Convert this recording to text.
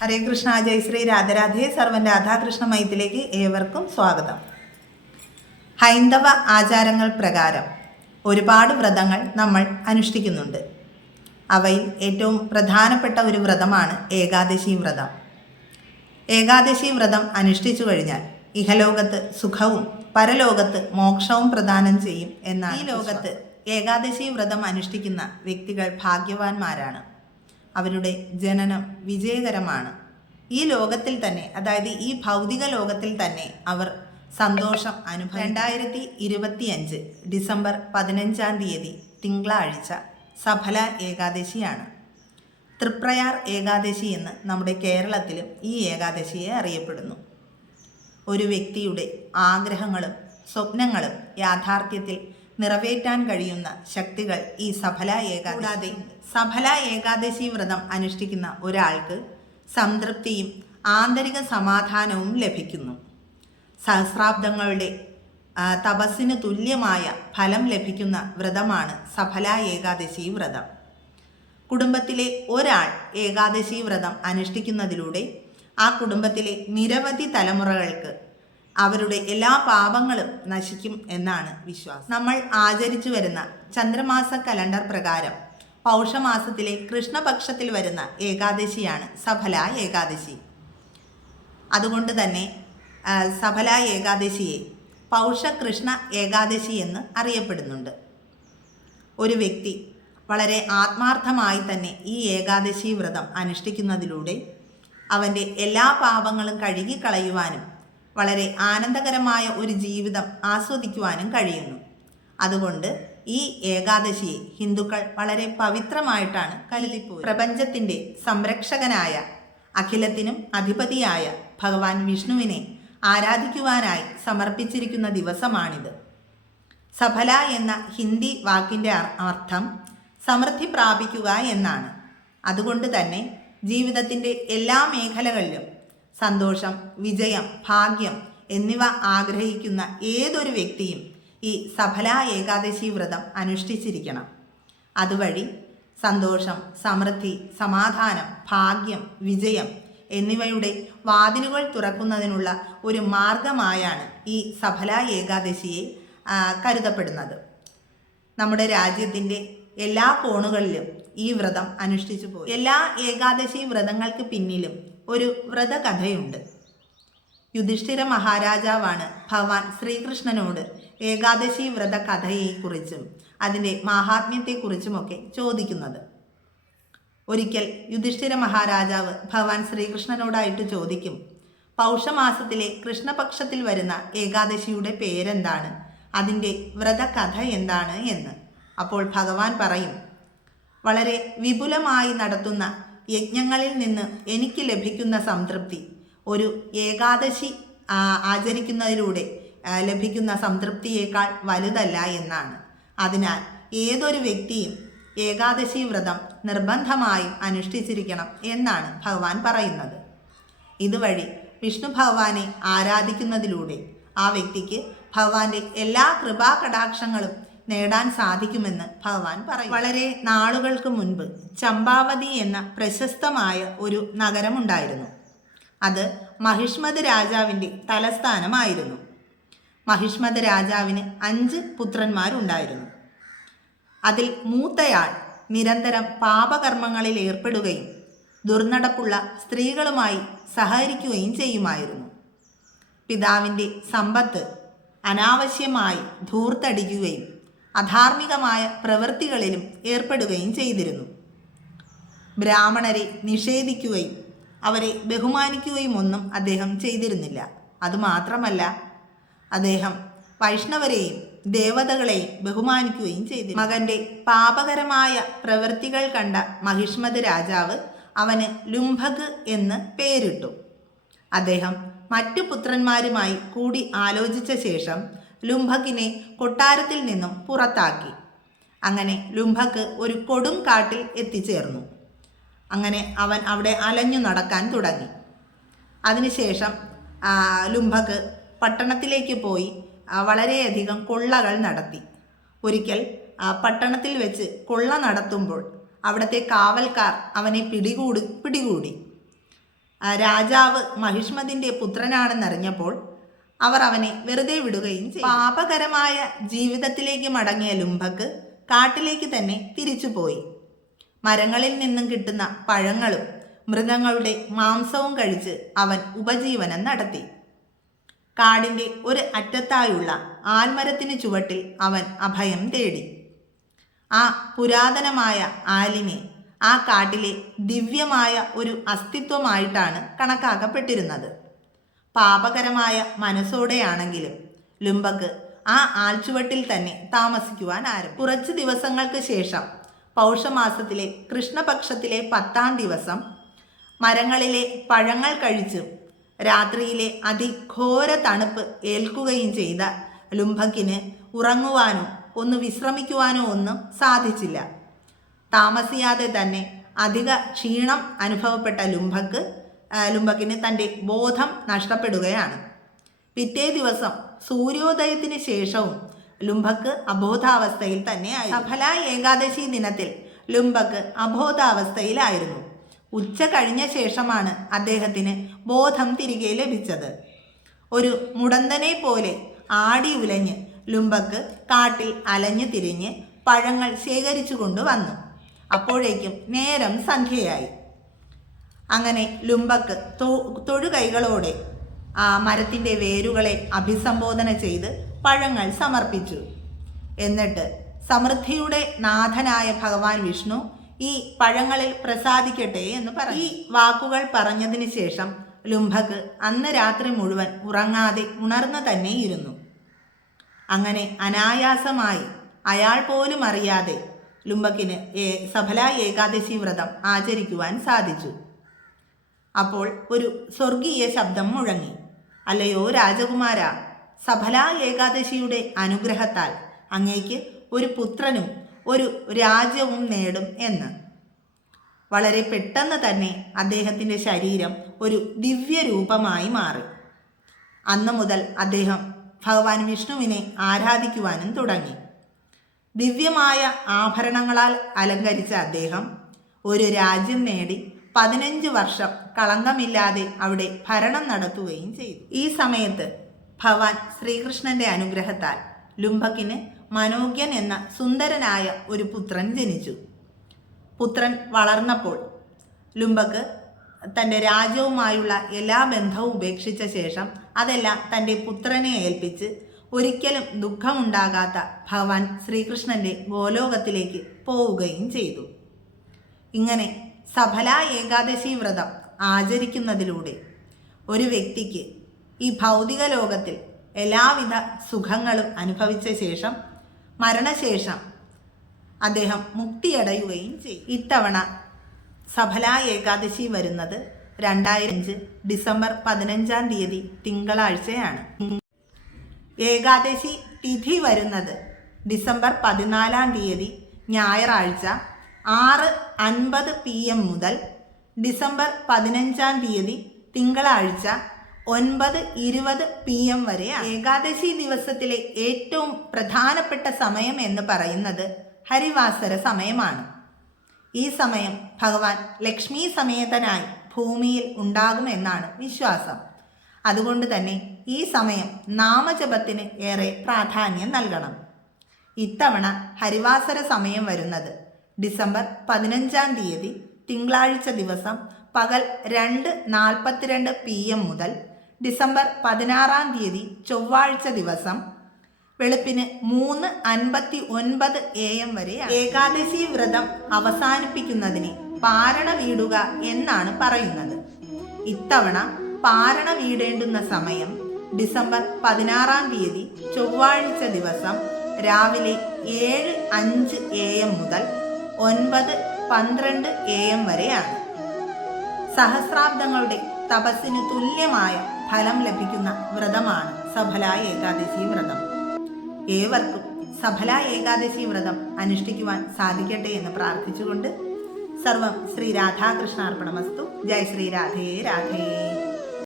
ഹരേ കൃഷ്ണ ജയ് ശ്രീ രാധരാധേ സർവൻ രാധാകൃഷ്ണ മയത്തിലേക്ക് ഏവർക്കും സ്വാഗതം. ഹൈന്ദവ ആചാരങ്ങൾ പ്രകാരം ഒരുപാട് വ്രതങ്ങൾ നമ്മൾ അനുഷ്ഠിക്കുന്നുണ്ട്. അവയിൽ ഏറ്റവും പ്രധാനപ്പെട്ട ഒരു വ്രതമാണ് ഏകാദശി വ്രതം. ഏകാദശി വ്രതം അനുഷ്ഠിച്ചു കഴിഞ്ഞാൽ ഇഹലോകത്ത് സുഖവും പരലോകത്ത് മോക്ഷവും പ്രദാനം ചെയ്യും എന്നാണ് ഈ ലോകത്ത് ഏകാദശി വ്രതം അനുഷ്ഠിക്കുന്ന വ്യക്തികൾ ഭാഗ്യവാന്മാരാണ്. അവരുടെ ജനനം വിജയകരമാണ്. ഈ ലോകത്തിൽ തന്നെ അതായത് ഈ ഭൗതിക ലോകത്തിൽ തന്നെ അവർ സന്തോഷം അനുഭവം രണ്ടായിരത്തി ഇരുപത്തിയഞ്ച് ഡിസംബർ പതിനഞ്ചാം തീയതി തിങ്കളാഴ്ച സഫല ഏകാദശിയാണ്. തൃപ്രയാർ ഏകാദശി എന്ന് നമ്മുടെ കേരളത്തിലും ഈ ഏകാദശിയെ അറിയപ്പെടുന്നു. ഒരു വ്യക്തിയുടെ ആഗ്രഹങ്ങളും സ്വപ്നങ്ങളും യാഥാർത്ഥ്യത്തിൽ നിറവേറ്റാൻ കഴിയുന്ന ശക്തികൾ ഈ സഫല ഏകാദശി. സഫല ഏകാദശി വ്രതം അനുഷ്ഠിക്കുന്ന ഒരാൾക്ക് സംതൃപ്തിയും ആന്തരിക സമാധാനവും ലഭിക്കുന്നു. സഹസ്രാബ്ദങ്ങളുടെ തപസ്സിന് തുല്യമായ ഫലം ലഭിക്കുന്ന വ്രതമാണ് സഫല ഏകാദശി വ്രതം. കുടുംബത്തിലെ ഒരാൾ ഏകാദശി വ്രതം അനുഷ്ഠിക്കുന്നതിലൂടെ ആ കുടുംബത്തിലെ നിരവധി തലമുറകൾക്ക് അവരുടെ എല്ലാ പാപങ്ങളും നശിക്കും എന്നാണ് വിശ്വാസം. നമ്മൾ ആചരിച്ചു വരുന്ന ചന്ദ്രമാസ കലണ്ടർ പ്രകാരം പൗഷമാസത്തിലെ കൃഷ്ണപക്ഷത്തിൽ വരുന്ന ഏകാദശിയാണ് സഫല ഏകാദശി. അതുകൊണ്ട് തന്നെ സഫല ഏകാദശിയെ പൗഷകൃഷ്ണ ഏകാദശി എന്ന് അറിയപ്പെടുന്നുണ്ട്. ഒരു വ്യക്തി വളരെ ആത്മാർത്ഥമായി തന്നെ ഈ ഏകാദശി വ്രതം അനുഷ്ഠിക്കുന്നതിലൂടെ അവന്റെ എല്ലാ പാപങ്ങളും കഴുകിക്കളയുവാനും വളരെ ആനന്ദകരമായ ഒരു ജീവിതം ആസ്വദിക്കുവാനും കഴിയുന്നു. അതുകൊണ്ട് ഈ ഏകാദശിയെ ഹിന്ദുക്കൾ വളരെ പവിത്രമായിട്ടാണ് കരുതിപ്പോയി പ്രപഞ്ചത്തിന്റെ സംരക്ഷകനായ അഖിലത്തിനും അധിപതിയായ ഭഗവാൻ വിഷ്ണുവിനെ ആരാധിക്കുവാനായി സമർപ്പിച്ചിരിക്കുന്ന ദിവസമാണിത്. സഫല എന്ന ഹിന്ദി വാക്കിന്റെ അർത്ഥം സമൃദ്ധി പ്രാപിക്കുക എന്നാണ്. അതുകൊണ്ട് തന്നെ ജീവിതത്തിന്റെ എല്ലാ മേഖലകളിലും സന്തോഷം വിജയം ഭാഗ്യം എന്നിവ ആഗ്രഹിക്കുന്ന ഏതൊരു വ്യക്തിയും ഈ സഫല ഏകാദശി വ്രതം അനുഷ്ഠിച്ചിരിക്കണം. അതുവഴി സന്തോഷം സമൃദ്ധി സമാധാനം ഭാഗ്യം വിജയം എന്നിവയുടെ വാതിലുകൾ തുറക്കുന്നതിനുള്ള ഒരു മാർഗമായാണ് ഈ സഫല ഏകാദശിയെ കരുതപ്പെടുന്നത്. നമ്മുടെ രാജ്യത്തിന്റെ എല്ലാ കോണുകളിലും ഈ വ്രതം അനുഷ്ഠിച്ചു പോയി. എല്ലാ ഏകാദശി വ്രതങ്ങൾക്ക് പിന്നിലും ഒരു വ്രതകഥയുണ്ട്. യുധിഷ്ഠിര മഹാരാജാവാണ് ഭഗവാൻ ശ്രീകൃഷ്ണനോട് ഏകാദശി വ്രത കഥയെക്കുറിച്ചും അതിന്റെ മാഹാത്മ്യത്തെക്കുറിച്ചുമൊക്കെ ചോദിക്കുന്നത്. ഒരിക്കൽ യുധിഷ്ഠിര മഹാരാജാവ് ഭഗവാൻ ശ്രീകൃഷ്ണനോടായിട്ട് ചോദിക്കും പൗഷമാസത്തിലെ കൃഷ്ണപക്ഷത്തിൽ വരുന്ന ഏകാദശിയുടെ പേരെന്താണ്? അതിന്റെ വ്രതകഥ എന്താണ്? എന്ന്. അപ്പോൾ ഭഗവാൻ പറയും വളരെ വിപുലമായി നടത്തുന്ന യജ്ഞങ്ങളിൽ നിന്ന് എനിക്ക് ലഭിക്കുന്ന സംതൃപ്തി. ഒരു ഏകാദശി ആചരിക്കുന്നതിലൂടെ ലഭിക്കുന്ന സംതൃപ്തിയേക്കാൾ വലുതല്ല എന്നാണ്. അതിനാൽ ഏതൊരു വ്യക്തിയും ഏകാദശി വ്രതം നിർബന്ധമായും അനുഷ്ഠിച്ചിരിക്കണം എന്നാണ് ഭഗവാൻ പറയുന്നത്. ഇതുവഴി വിഷ്ണു ഭഗവാനെ ആരാധിക്കുന്നതിലൂടെ ആ വ്യക്തിക്ക് ഭഗവാന്റെ എല്ലാ കൃപാകടാക്ഷങ്ങളും നേടാൻ സാധിക്കുമെന്ന് ഭഗവാൻ പറയും. വളരെ നാളുകൾക്ക് മുൻപ് ചമ്പാവതി എന്ന പ്രശസ്തമായ ഒരു നഗരമുണ്ടായിരുന്നു. അത് മഹിഷ്മത് രാജാവിന്റെ തലസ്ഥാനമായിരുന്നു. മഹിഷ്മത് രാജാവിന് അഞ്ച് പുത്രന്മാരുണ്ടായിരുന്നു. അതിൽ മൂത്തയാൾ നിരന്തരം പാപകർമ്മങ്ങളിൽ ഏർപ്പെടുകയും ദുർനടപ്പുള്ള സ്ത്രീകളുമായി സഹകരിക്കുകയും ചെയ്യുമായിരുന്നു. പിതാവിന്റെ സമ്പത്ത് അനാവശ്യമായി ധൂർത്തടിക്കുകയും അധാർമികമായ പ്രവൃത്തികളിലും ഏർപ്പെടുകയും ചെയ്തിരുന്നു. ബ്രാഹ്മണരെ നിഷേധിക്കുകയും അവരെ ബഹുമാനിക്കുകയും ഒന്നും അദ്ദേഹം ചെയ്തിരുന്നില്ല. അതുമാത്രമല്ല അദ്ദേഹം വൈഷ്ണവരെയും ദേവതകളെയും ബഹുമാനിക്കുകയും ചെയ്തു മകന്റെ പാപകരമായ പ്രവൃത്തികൾ കണ്ട മഹിഷ്മത് രാജാവ് അവന് ലുംഭക് എന്ന് പേരിട്ടു. അദ്ദേഹം മറ്റു പുത്രന്മാരുമായി കൂടി ആലോചിച്ച ശേഷം ലുംഭക്കിനെ കൊട്ടാരത്തിൽ നിന്നും പുറത്താക്കി. അങ്ങനെ ലുംഭക്ക് ഒരു കൊടും കാട്ടിൽ എത്തിച്ചേർന്നു. അങ്ങനെ അവൻ അവിടെ അലഞ്ഞു നടക്കാൻ തുടങ്ങി. അതിനുശേഷം ലുംഭക്ക് പട്ടണത്തിലേക്ക് പോയി വളരെയധികം കൊള്ളകൾ നടത്തി. ഒരിക്കൽ പട്ടണത്തിൽ വെച്ച് കൊള്ള നടത്തുമ്പോൾ അവിടുത്തെ കാവൽക്കാർ അവനെ പിടികൂടി പിടികൂടി. രാജാവ് മഹിഷ്മതിന്റെ പുത്രനാണെന്നറിഞ്ഞപ്പോൾ അവർ അവനെ വെറുതെ വിടുകയും ചെയ്തു. പാപകരമായ ജീവിതത്തിലേക്ക് മടങ്ങിയ ലുംബക്ക് കാട്ടിലേക്ക് തന്നെ തിരിച്ചുപോയി. മരങ്ങളിൽ നിന്നും കിട്ടുന്ന പഴങ്ങളും മൃഗങ്ങളുടെ മാംസവും കഴിച്ച് അവൻ ഉപജീവനം നടത്തി. കാടിന്റെ ഒരു അറ്റത്തായുള്ള ആൽമരത്തിന് ചുവട്ടിൽ അവൻ അഭയം തേടി. ആ പുരാതനമായ ആലിനെ ആ കാട്ടിലെ ദിവ്യമായ ഒരു അസ്തിത്വമായിട്ടാണ് കണക്കാക്കപ്പെട്ടിരുന്നത്. പാപകരമായ മനസ്സോടെയാണെങ്കിലും ലുംബക്ക് ആ ആൽച്ചുവട്ടിൽ തന്നെ താമസിക്കുവാൻ ആരംഭിച്ചു. കുറച്ച് ദിവസങ്ങൾക്ക് ശേഷം പൗഷമാസത്തിലെ കൃഷ്ണപക്ഷത്തിലെ പത്താം ദിവസം മരങ്ങളിലെ പഴങ്ങൾ കഴിച്ചും രാത്രിയിലെ അതിഘോര തണുപ്പ് ഏൽക്കുകയും ചെയ്ത ലുംഭക്കിന് ഉറങ്ങുവാനോ ഒന്ന് വിശ്രമിക്കുവാനോ ഒന്നും സാധിച്ചില്ല. താമസിയാതെ തന്നെ അധിക ക്ഷീണം അനുഭവപ്പെട്ട ലുംബക്ക് ആ, ലുംബക്കിന് തന്റെ ബോധം നഷ്ടപ്പെടുകയാണ്. പിറ്റേ ദിവസം സൂര്യോദയത്തിന് ശേഷവും ലുംബക്ക് അബോധാവസ്ഥയിൽ തന്നെയായി സഫല ഏകാദശി ദിനത്തിൽ ലുംബക്ക് അബോധാവസ്ഥയിലായിരുന്നു. ഉച്ച കഴിഞ്ഞ ശേഷമാണ് അദ്ദേഹത്തിന് ബോധം തിരികെ ലഭിച്ചത്. ഒരു മുടന്തനെ പോലെ ആടി ഉലഞ്ഞ് ലുംബക്ക് കാട്ടിൽ അലഞ്ഞു തിരിഞ്ഞ് പഴങ്ങൾ ശേഖരിച്ചു കൊണ്ടുവന്നു. അപ്പോഴേക്കും നേരം സന്ധ്യയായി. അങ്ങനെ ലുംബക്ക് തൊഴുകൈകളോടെ ആ മരത്തിന്റെ വേരുകളെ അഭിസംബോധന ചെയ്ത് പഴങ്ങൾ സമർപ്പിച്ചു. എന്നിട്ട് സമൃദ്ധിയുടെ നാഥനായ ഭഗവാൻ വിഷ്ണു ഈ പഴങ്ങളിൽ പ്രസാദിക്കട്ടെ എന്ന് പറഞ്ഞു. ഈ വാക്കുകൾ പറഞ്ഞതിന് ശേഷം ലുംഭക്ക് അന്ന് രാത്രി മുഴുവൻ ഉറങ്ങാതെ ഉണർന്നു തന്നെ ഇരുന്നു. അങ്ങനെ അനായാസമായി അയാൾ പോലും അറിയാതെ ലുംബക്കിന് സഫല ഏകാദശി വ്രതം ആചരിക്കുവാൻ സാധിച്ചു. അപ്പോൾ ഒരു സ്വർഗീയ ശബ്ദം മുഴങ്ങി. അല്ലയോ രാജകുമാര സഫല ഏകാദശിയുടെ അനുഗ്രഹത്താൽ അങ്ങേക്ക് ഒരു പുത്രനും ഒരു രാജ്യവും നേടും എന്ന്. വളരെ പെട്ടെന്ന് തന്നെ അദ്ദേഹത്തിന്റെ ശരീരം ഒരു ദിവ്യരൂപമായി മാറി. അന്നു മുതൽ അദ്ദേഹം ഭഗവാൻ വിഷ്ണുവിനെ ആരാധിക്കുവാനും തുടങ്ങി. ദിവ്യമായ ആഭരണങ്ങളാൽ അലങ്കരിച്ച അദ്ദേഹം ഒരു രാജ്യം നേടി പതിനഞ്ച് വർഷം കളങ്കമില്ലാതെ അവിടെ ഭരണം നടത്തുകയും ചെയ്തു. ഈ സമയത്ത് ഭവാൻ ശ്രീകൃഷ്ണന്റെ അനുഗ്രഹത്താൽ ലുംബക്കിന് മനോജ്ഞൻ എന്ന സുന്ദരനായ ഒരു പുത്രൻ ജനിച്ചു. പുത്രൻ വളർന്നപ്പോൾ ലുംബക്ക് തന്റെ രാജ്യവുമായുള്ള എല്ലാ ബന്ധവും ഉപേക്ഷിച്ച ശേഷം അതെല്ലാം തന്റെ പുത്രനെ ഏൽപ്പിച്ച് ഒരിക്കലും ദുഃഖമുണ്ടാകാത്ത ഭഗവാൻ ശ്രീകൃഷ്ണന്റെ ഗോലോകത്തിലേക്ക് പോവുകയും ചെയ്തു. ഇങ്ങനെ സഫല ഏകാദശി വ്രതം ആചരിക്കുന്നതിലൂടെ ഒരു വ്യക്തിക്ക് ഈ ഭൗതിക ലോകത്തിൽ എല്ലാവിധ സുഖങ്ങളും അനുഭവിച്ച ശേഷം മരണശേഷം അദ്ദേഹം മുക്തിയടയുകയും ചെയ്യും. ഇത്തവണ സഫല ഏകാദശി വരുന്നത് രണ്ടായിരഞ്ച് ഡിസംബർ പതിനഞ്ചാം തീയതി തിങ്കളാഴ്ചയാണ്. ഏകാദശി തിഥി വരുന്നത് ഡിസംബർ പതിനാലാം തീയതി ഞായറാഴ്ച ആറ് അൻപത് പി എം മുതൽ ഡിസംബർ പതിനഞ്ചാം തീയതി തിങ്കളാഴ്ച ഒൻപത് ഇരുപത് പി എം വരെ ഏകാദശി ദിവസത്തിലെ ഏറ്റവും പ്രധാനപ്പെട്ട സമയം എന്ന് പറയുന്നത് ഹരിവാസര സമയമാണ്. ഈ സമയം ഭഗവാൻ ലക്ഷ്മി സമേതനായി ഭൂമിയിൽ ഉണ്ടാകുമെന്നാണ് വിശ്വാസം. അതുകൊണ്ട് തന്നെ ഈ സമയം നാമജപത്തിന് ഏറെ പ്രാധാന്യം നൽകണം. ഇത്തവണ ഹരിവാസര സമയം വരുന്നത് ഡിസംബർ പതിനഞ്ചാം തീയതി തിങ്കളാഴ്ച ദിവസം പകൽ രണ്ട് നാൽപ്പത്തിരണ്ട് പി എം മുതൽ ഡിസംബർ പതിനാറാം തീയതി ചൊവ്വാഴ്ച ദിവസം വെളുപ്പിന് മൂന്ന് അൻപത്തി ഒൻപത് എ എം വരെ ഏകാദശി വ്രതം അവസാനിപ്പിക്കുന്നതിന് പാരണ വീടുക എന്നാണ് പറയുന്നത്. ഇത്തവണ പാരണ വീടേണ്ടുന്ന സമയം ഡിസംബർ പതിനാറാം തീയതി ചൊവ്വാഴ്ച ദിവസം രാവിലെ ഏഴ് അഞ്ച് എ എം മുതൽ ഒൻപത് പന്ത്രണ്ട് എ എം വരെയാണ്. സഹസ്രാബ്ദങ്ങളുടെ തപസ്സിന് തുല്യമായ ഫലം ലഭിക്കുന്ന വ്രതമാണ് സഫല ഏകാദശി വ്രതം. ഏവർക്കും സഫല ഏകാദശി വ്രതം അനുഷ്ഠിക്കുവാൻ സാധിക്കട്ടെ എന്ന് പ്രാർത്ഥിച്ചുകൊണ്ട് സർവം ശ്രീ രാധാകൃഷ്ണാർപ്പണമസ്തു. ജയ് ശ്രീ രാധേ രാധേ.